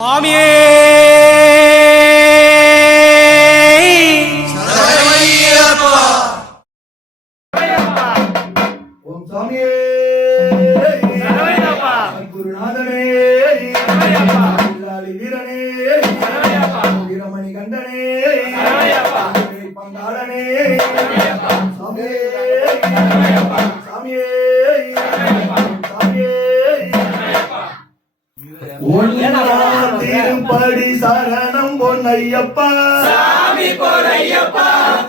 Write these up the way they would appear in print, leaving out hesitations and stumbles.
சாமியே சரணையப்பா ஓம் சாமியே சரணையப்பா குருநாதனே சரணையப்பா இல்லாளி வீரனே சரணையப்பா வீரமணி கண்டனே சரணையப்பா பங்காளனே சரணையப்பா சாமியே சரணையப்பா சாமியே சரணையப்பா சாமியே சரணையப்பா திருப்படி சரணம் பொன்னையப்பா சாமி பொன்னையப்பா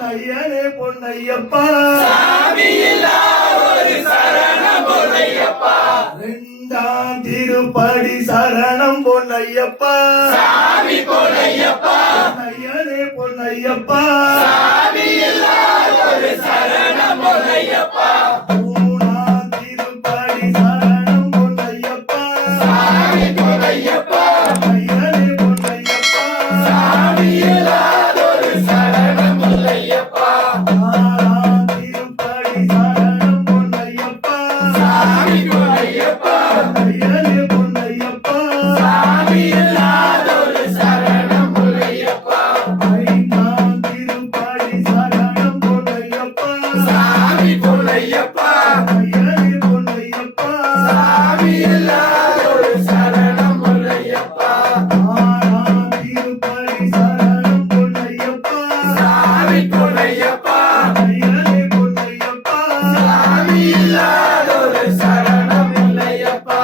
ஐயனே பொன்னையப்பா சாமி இல்லா ஒரு சரணம் பொன்னையப்பா இரண்டாம் திருப்படி சரணம் பொன்னையப்பா சாமி பொன்னையப்பா ஐயனே பொன்னையப்பா சாமி இல்லா ஒரு சரணம் பொன்னையப்பா மூணாம் திருப்படி சரணம் பொன்னையப்பா சாமி பொன்னையப்பா ஐயனே பொன்னையப்பா சாமி இல்லா ஒரு சரணம் பொன்னையப்பா நாலாம் திருப்படி சரணம் பொன்னையப்பா சாமி பொன்னையப்பா ஐயனே பொன்னையப்பா சாமி இல்லா ஒரு சரணம் பொன்னையப்பா ஐந்தாம் திருப்படி சரணம் பொன்னையப்பா சாமி பொன்னையப்பா ஐயனே பொன்னையப்பா சாமி இல்லா ஒரு சரணம் பொன்னையப்பா ஆறாம் திருப்படி சரணம் பொன்னையப்பா சாமி பொன்னையப்பா ஐயனே பொன்னையப்பா சாமி இல்லா ஒரு சரணம் பொன்னையப்பா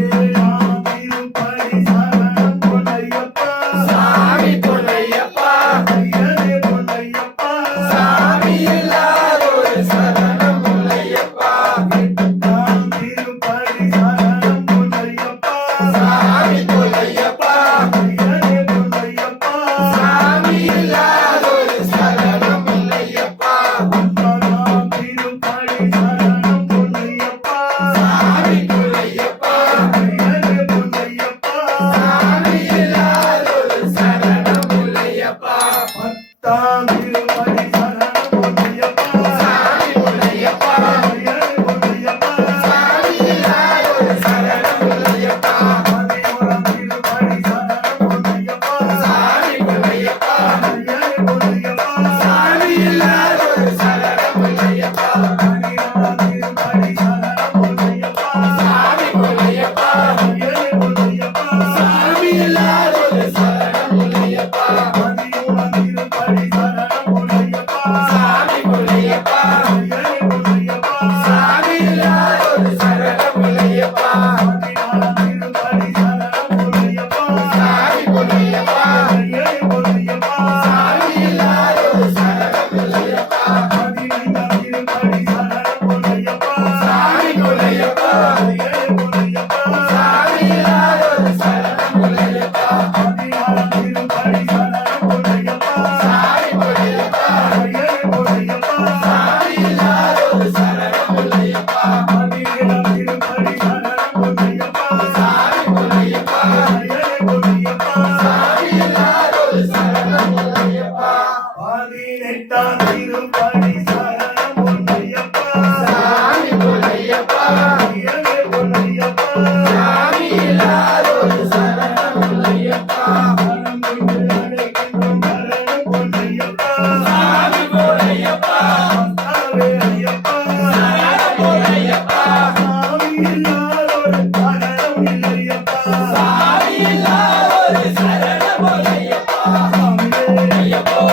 ஏழாம் திருப்படி சரணம் பொன்னையப்பா சாமி பொன்னையப்பா ஐயனே பொன்னையப்பா சாமி இல்லா ஒரு சரணம் பொன்னையப்பா எட்டாம் திருப்படி சரணம் பொன்னையப்பா சாமி பொன்னையப்பா ஐயனே பொன்னையப்பா சாமி இல்லா ஒரு சரணம் பொன்னையப்பா ஒன்பதாம் திருப்படி சரணம் பொன்னையப்பா சாமி பொன்னையப்பா ஐயனே பொன்னையப்பா சாமி இல்லா ஒரு சரணம் பொன்னையப்பா பத்தாம் திருப்படி சரணம் பொன்னையப்பா சாமி பொன்னையப்பா ஐயனே பொன்னையப்பா சாமி இல்லா ஒரு சரணம் பொன்னையப்பா பதினோராம் திருப்படி சரணம் பொன்னையப்பா சாமி பொன்னையப்பா ஐயனே பொன்னையப்பா சாமி இல்லா ஒரு சரணம் பொன்னையப்பா பதினாறாம் திருப்படி சரணம் பொன்னையப்பா சாமி பொன்னையப்பா ஐயனே பொன்னையப்பா சாமி இல்லா ஒரு சரணம் பொன்னையப்பா பதிமூணாம் திருப்படி சரணம் பொன்னையப்பா சாமி பொன்னையப்பா ஐயனே பொன்னையப்பா சாமி இல்லா ஒரு சரணம் பொன்னையப்பா பதினாலாம் திருப்படி சரணம் பொன்னையப்பா சாமி பொன்னையப்பா ஐயனே பொன்னையப்பா சாமி இல்லா ஒரு சரணம் பொன்னையப்பா பதினைந்தாம் திருப்படி சரணம் பொன்னையப்பா சாமி பொன்னையப்பா ஐயனே பொன்னையப்பா சாமி இல்லா ஒரு சரணம் பொன்னையப்பா பதினாறாம் திருப்படி சரணம் பொன்னையப்பா சாமி பொன்னையப்பா ஐயனே பொன்னையப்பா சாமி இல்லா ஒரு சரணம் பொன்னையப்பா பதினேழாம் திருப்படி சரணம் பொன்னையப்பா சாமி பொன்னையப்பா ஐயனே பொன்னையப்பா சாமி இல்லா ஒரு சரணம் பொன்னையப்பா பதினெட்டாம் திருப்படி சரணம் பொன்னையப்பா சாமி பொன்னையப்பா ஐயனே பொன்னையப்பா சாமி இல்லா ஒரு சரணம் பொன்னையப்பா மனம் கொண்டு அழைக்கின்றோம் சரணம் பொன்னையப்பா சாமி பொன்னையப்பா அத்தாவே ஐயப்பா சரணம் பொன்னையப்பா சாமி இல்லாதொரு சரணம் இல்லையப்பா சாமி இல்லா ஒரு சரணம் பொன்னையப்பா சாமியே ஐயப்போ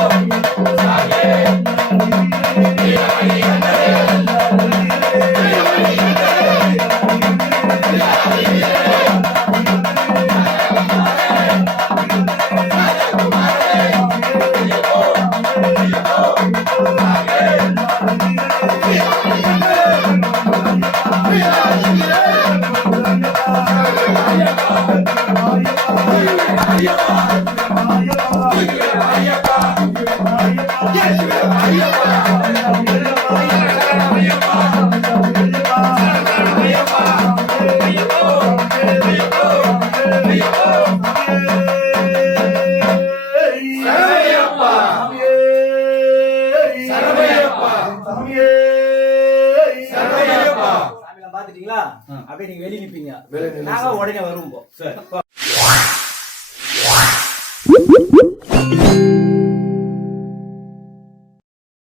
சாமியே வீரமணி கண்டனே வீரமணி சரணையப்பா சரணையப்பா சரணையப்பா பாத்துட்டீங்களா? அப்படியே நீங்க வெளிய நிப்பீங்க. வெளிய நின்னு நாங்க உடனே வருவோம்.